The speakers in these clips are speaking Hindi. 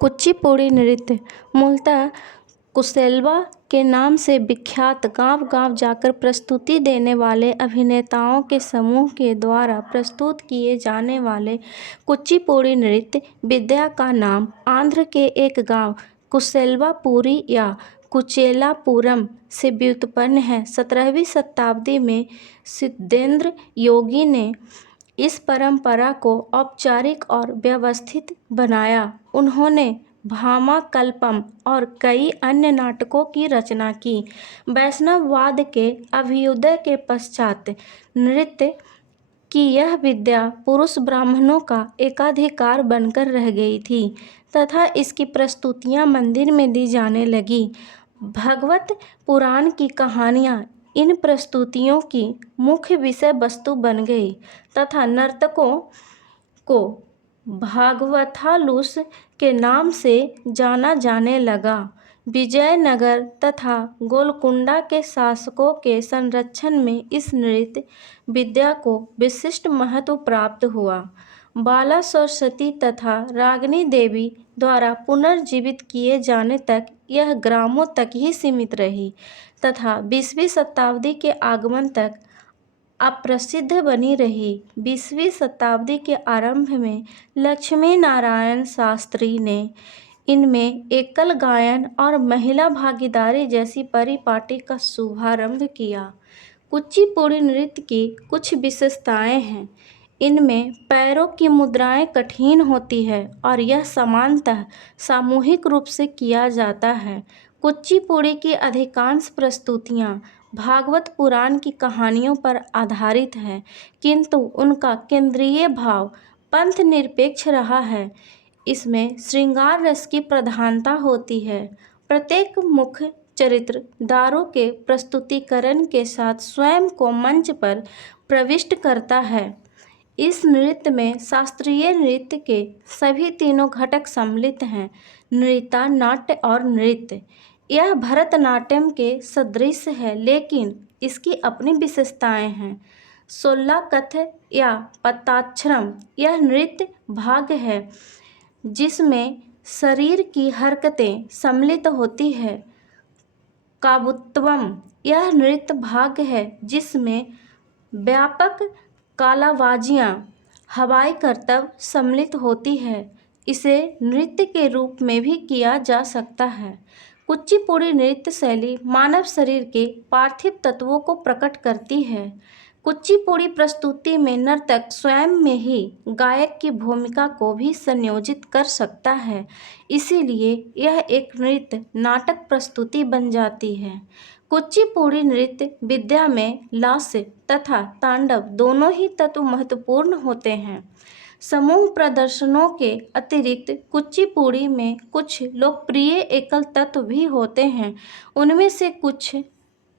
कुचिपुड़ी नृत्य मूलतः कुसेलवा के नाम से विख्यात गांव-गांव जाकर प्रस्तुति देने वाले अभिनेताओं के समूह के द्वारा प्रस्तुत किए जाने वाले कुचिपुड़ी नृत्य विद्या का नाम आंध्र के एक गांव कुसेलवापुरी या कुचेलापुरम से व्युत्पन्न है। 17वीं शताब्दी में सिद्धेंद्र योगी ने इस परंपरा को औपचारिक और व्यवस्थित बनाया। उन्होंने भामाकल्पम और कई अन्य नाटकों की रचना की। वैष्णववाद के अभ्युदय के पश्चात नृत्य की यह विद्या पुरुष ब्राह्मणों का एकाधिकार बनकर रह गई थी तथा इसकी प्रस्तुतियां मंदिर में दी जाने लगी। भगवत पुराण की कहानियां इन प्रस्तुतियों की मुख्य विषय वस्तु बन गई तथा नर्तकों को भागवथालूस के नाम से जाना जाने लगा। विजयनगर तथा गोलकुंडा के शासकों के संरक्षण में इस नृत्य विद्या को विशिष्ट महत्व प्राप्त हुआ। बाला सरस्वती तथा रागिनी देवी द्वारा पुनर्जीवित किए जाने तक यह ग्रामों तक ही सीमित रही तथा 20वीं शताब्दी के आगमन तक अप्रसिद्ध बनी रही। 20वीं शताब्दी के आरंभ में लक्ष्मी नारायण शास्त्री ने इनमें एकल गायन और महिला भागीदारी जैसी परिपाटी का शुभारंभ किया। कुचिपुड़ी नृत्य की कुछ विशेषताएं हैं। इनमें पैरों की मुद्राएं कठिन होती है और यह सामान्यतः सामूहिक रूप से किया जाता है। कुचिपुड़ी की अधिकांश प्रस्तुतियां भागवत पुराण की कहानियों पर आधारित है, किंतु उनका केंद्रीय भाव पंथ निरपेक्ष रहा है। इसमें श्रृंगार रस की प्रधानता होती है। प्रत्येक मुख्य चरित्र दारू के प्रस्तुतिकरण के साथ स्वयं को मंच पर प्रविष्ट करता है। इस नृत्य में शास्त्रीय नृत्य के सभी तीनों घटक सम्मिलित हैं: नृत्य, नाट्य और नृत्य। यह भरतनाट्यम के सदृश है, लेकिन इसकी अपनी विशेषताएं हैं। 16 कथक या पताक्षरम यह नृत्य भाग है जिसमें शरीर की हरकतें सम्मिलित होती है। काबुत्वम यह नृत्य भाग है जिसमें व्यापक कालाबाजियाँ, हवाई करतब सम्मिलित होती है। इसे नृत्य के रूप में भी किया जा सकता है। कुचिपुड़ी नृत्य शैली मानव शरीर के पार्थिव तत्वों को प्रकट करती है। कुचिपुड़ी प्रस्तुति में नर्तक स्वयं में ही गायक की भूमिका को भी संयोजित कर सकता है, इसीलिए यह एक नृत्य नाटक प्रस्तुति बन जाती है। कुचिपुड़ी नृत्य विद्या में लास्य तथा तांडव दोनों ही तत्व महत्वपूर्ण होते हैं। समूह प्रदर्शनों के अतिरिक्त कुचिपुड़ी में कुछ लोकप्रिय एकल तत्व भी होते हैं। उनमें से कुछ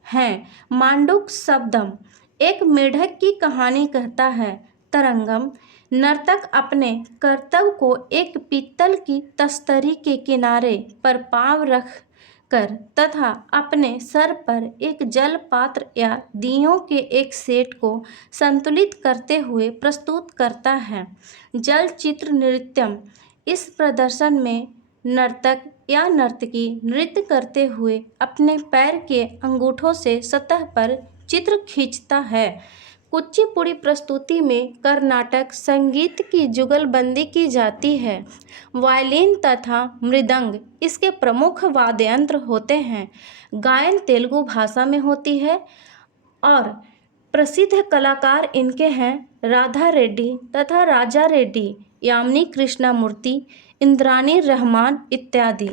हैं: मांडुक शब्दम एक मेढक की कहानी कहता है। तरंगम नर्तक अपने करतब को एक पीतल की तस्तरी के किनारे पर पांव रख कर तथा अपने सर पर एक जल पात्र या दियों के एक सेट को संतुलित करते हुए प्रस्तुत करता है। जल चित्र नृत्यम इस प्रदर्शन में नर्तक या नर्तकी नृत्य करते हुए अपने पैर के अंगूठों से सतह पर चित्र खींचता है। कुचिपुड़ी प्रस्तुति में कर्नाटक संगीत की जुगलबंदी की जाती है। वायलिन तथा मृदंग इसके प्रमुख वाद्ययंत्र होते हैं। गायन तेलुगु भाषा में होती है और प्रसिद्ध कलाकार इनके हैं राधा रेड्डी तथा राजा रेड्डी, यामिनी कृष्णमूर्ति, इंद्रानी रहमान इत्यादि।